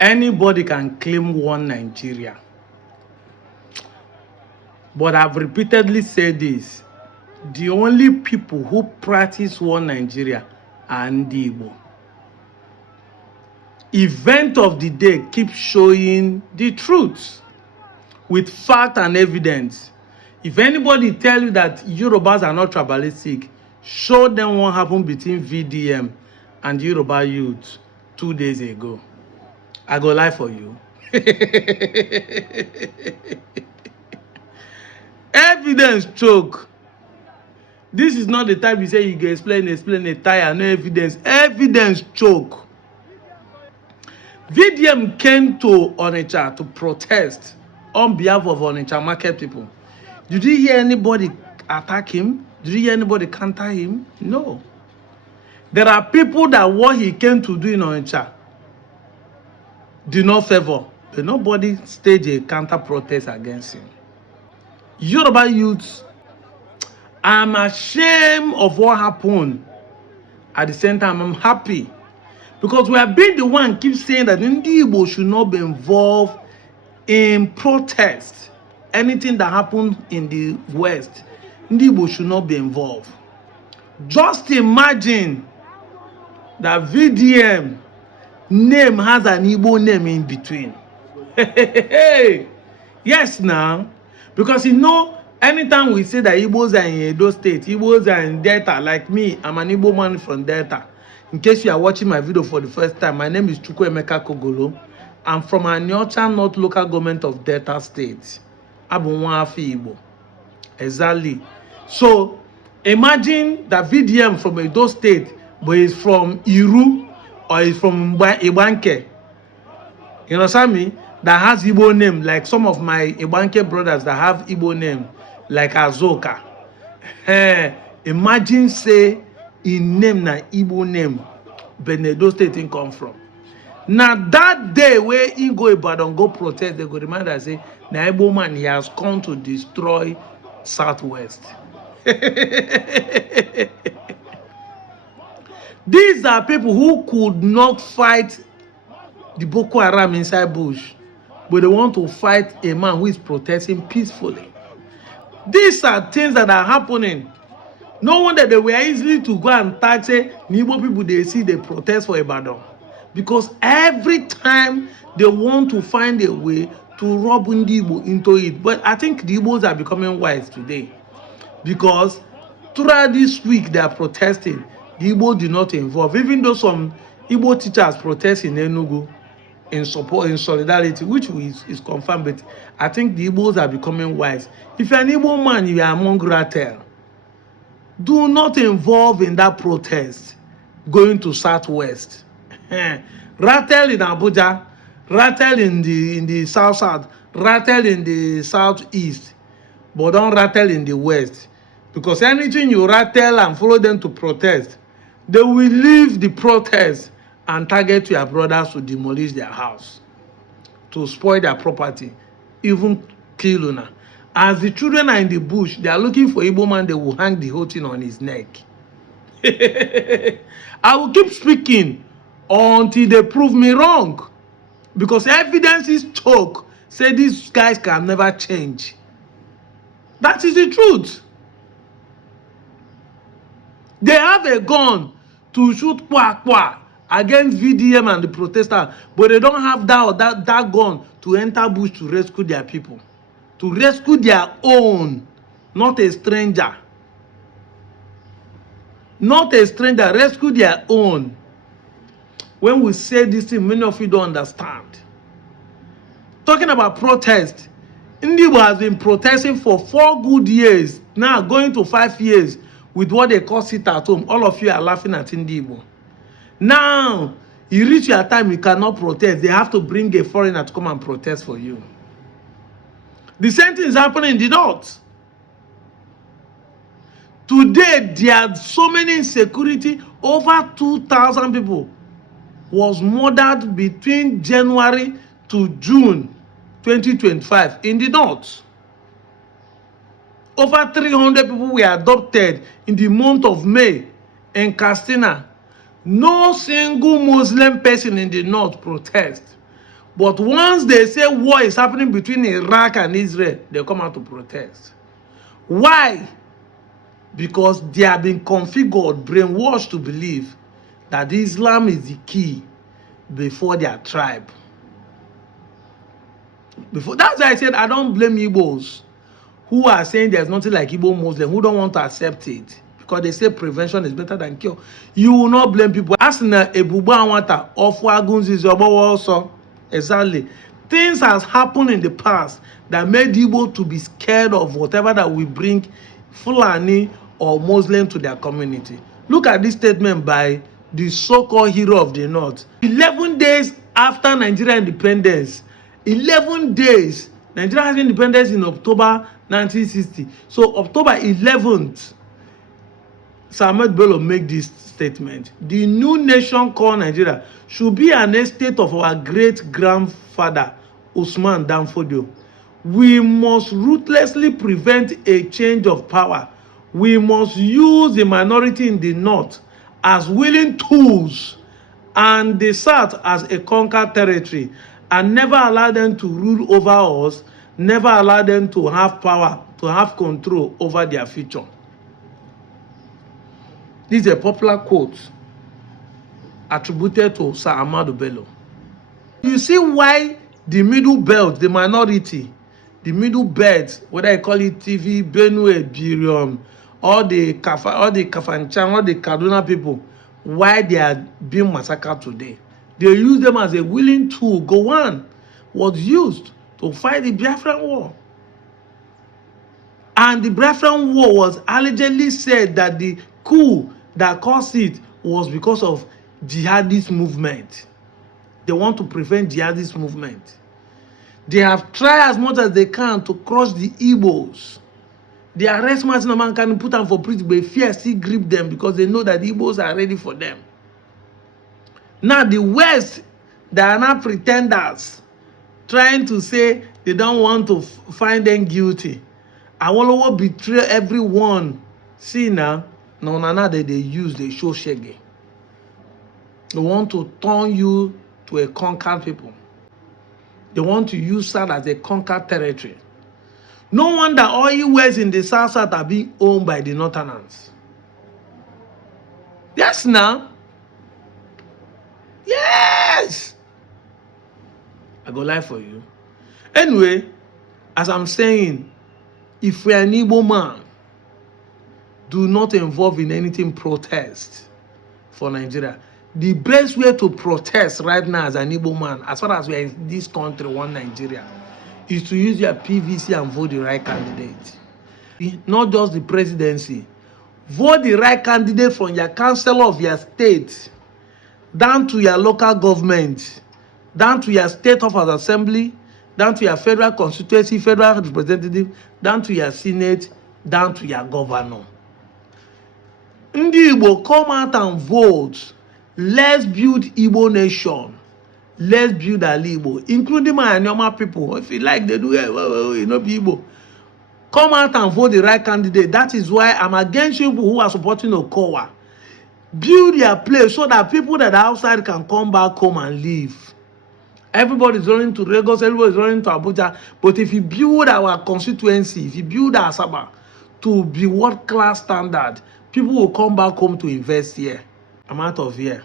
Anybody can claim one Nigeria. But I've repeatedly said this. The only people who practice one Nigeria are Ndigbo. Event of the day keeps showing the truth with fact and evidence. If anybody tell you that Yorubas are not tribalistic, show them what happened between VDM and Yoruba youth 2 days ago. I go lie for you. Evidence choke. This is not the time you say you can explain a tire, no evidence. Evidence choke. VDM came to Onitsha to protest on behalf of Onitsha market people. Did you hear anybody attack him? Did you hear anybody counter him? No. There are people that what he came to do in Onitsha do not favor, but nobody staged a counter protest against him. Yoruba youths, I'm ashamed of what happened. At the same time, I'm happy because we have been the one keep saying that Ndigbo should not be involved in protest. Anything that happened in the West, Ndigbo should not be involved. Just imagine that VDM name has an Igbo name in between. Yes, now. Because you know, anytime we say that Igbos are in Edo State, Igbos are in Delta, like me, I'm an Igbo man from Delta. In case you are watching my video for the first time, my name is Chukwuemeka Kogolo. I'm from Anyocha North Local Government of Delta State. I'm Igbo. Exactly. So, imagine that VDM from Edo State, but he's from Iru, or he's from Ibanke. You understand me? That has Igbo name, like some of my Ibanke brothers that have Igbo name, like Azoka. Imagine say in name na Igbo name, but Edo State didn't come from. Now that day where he go Ibadan go protest, they go remind us say, na Igbo man, he has come to destroy Southwest. These are people who could not fight the Boko Haram inside bush, but they want to fight a man who is protesting peacefully. These are things that are happening. No wonder they were easily to go and tag say Ndigbo people they see they protest for Ibadan. Because every time they want to find a way to rub Ndigbo into it. But I think the Igbos are becoming wise today. Because throughout this week they are protesting. The Igbo did not involve. Even though some Igbo teachers protest in Enugu in support, in solidarity, which is confirmed, but I think the Igbos are becoming wise. If you're an Igbo man, you are among Ratel. Do not involve in that protest going to Southwest. Rattle in Abuja, rattle in the South, rattle in the Southeast, but don't rattle in the West. Because anything you rattle and follow them to protest, they will leave the protest and target your brothers to demolish their house, to spoil their property, even kill una. As the children are in the bush, they are looking for Igbo man, they will hang the whole thing on his neck. I will keep speaking until they prove me wrong. Because evidence is choke. Say these guys can never change. That is the truth. They have a gun to shoot kwa against VDM and the protesters, but they don't have that gun to enter bush to rescue their people. To rescue their own, not a stranger. Not a stranger, rescue their own. When we say this thing, many of you don't understand. Talking about protest, Ndigbo has been protesting for 4 good years, now going to 5 years with what they call sit at home. All of you are laughing at Ndigbo. Now, you reach your time, you cannot protest. They have to bring a foreigner to come and protest for you. The same thing is happening in the north. Today, there are so many insecurity. Over 2,000 people was murdered between January to June 2025 in the north. Over 300 people were adopted in the month of May in Katsina. No single Muslim person in the north protest. But once they say war is happening between Iraq and Israel, they come out to protest. Why? Because they have been configured, brainwashed to believe that Islam is the key before their tribe. That's why I said I don't blame Igbos who are saying there's nothing like Igbo Muslim, who don't want to accept it. Because they say prevention is better than cure. You will not blame people. Asina ebuba anwata ofu agunzi zobo also. Exactly. Things has happened in the past that made Igbo to be scared of whatever that we bring Fulani or Muslim to their community. Look at this statement by the so-called hero of the north. 11 days after Nigeria independence, 11 days, Nigeria has independence in October 1960. So October 11th, Samuel Bello make this statement. The new nation called Nigeria should be an estate of our great-grandfather, Usman Danfodio. We must ruthlessly prevent a change of power. We must use the minority in the north as willing tools and the south as a conquered territory, and never allow them to rule over us, never allow them to have power, to have control over their future. This is a popular quote attributed to Sir Ahmadu Bello. You see why the middle belt, the minority, the middle belt, whether I call it TV, Benue, Birium, all the Kafanchan, all the Kaduna people, why they are being massacred today. They use them as a willing tool. Gowon was used to fight the Biafran War. And the Biafran War was allegedly said that the coup that caused it was because of jihadist movement. They want to prevent jihadist movement. They have tried as much as they can to crush the Igbos. They arrest Martin Amankan and put them for prison, but fear still grip them because they know that the Igbos are ready for them. Now the West, they are not pretenders, trying to say they don't want to find them guilty. Awolowo betray everyone. See now, now that they use, they show shege. They want to turn you to a conquered people. They want to use that as a conquered territory. No wonder oil wells in the south are being owned by the northerners. Yes, now. Yes. I go lie for you. Anyway, as I'm saying, if we are an Igbo man, do not involve in anything protest for Nigeria. The best way to protest right now as an Igbo man, as far as we are in this country, one Nigeria, is to use your PVC and vote the right candidate. Not just the presidency. Vote the right candidate from your councillor of your state, down to your local government, down to your state of assembly, down to your federal constituency, federal representative, down to your senate, down to your governor. Ndigbo, come out and vote. Let's build Igbo nation. Let's build Ala Igbo, including my normal people. If you like, they do it, you know, Igbo. Come out and vote the right candidate. That is why I'm against people who are supporting Okowa. Build your place so that people that are outside can come back home and live. Everybody's running to Lagos, everybody's running to Abuja. But if you build our constituency, if you build our Asaba to be world-class standard, people will come back home to invest here. I'm out of here.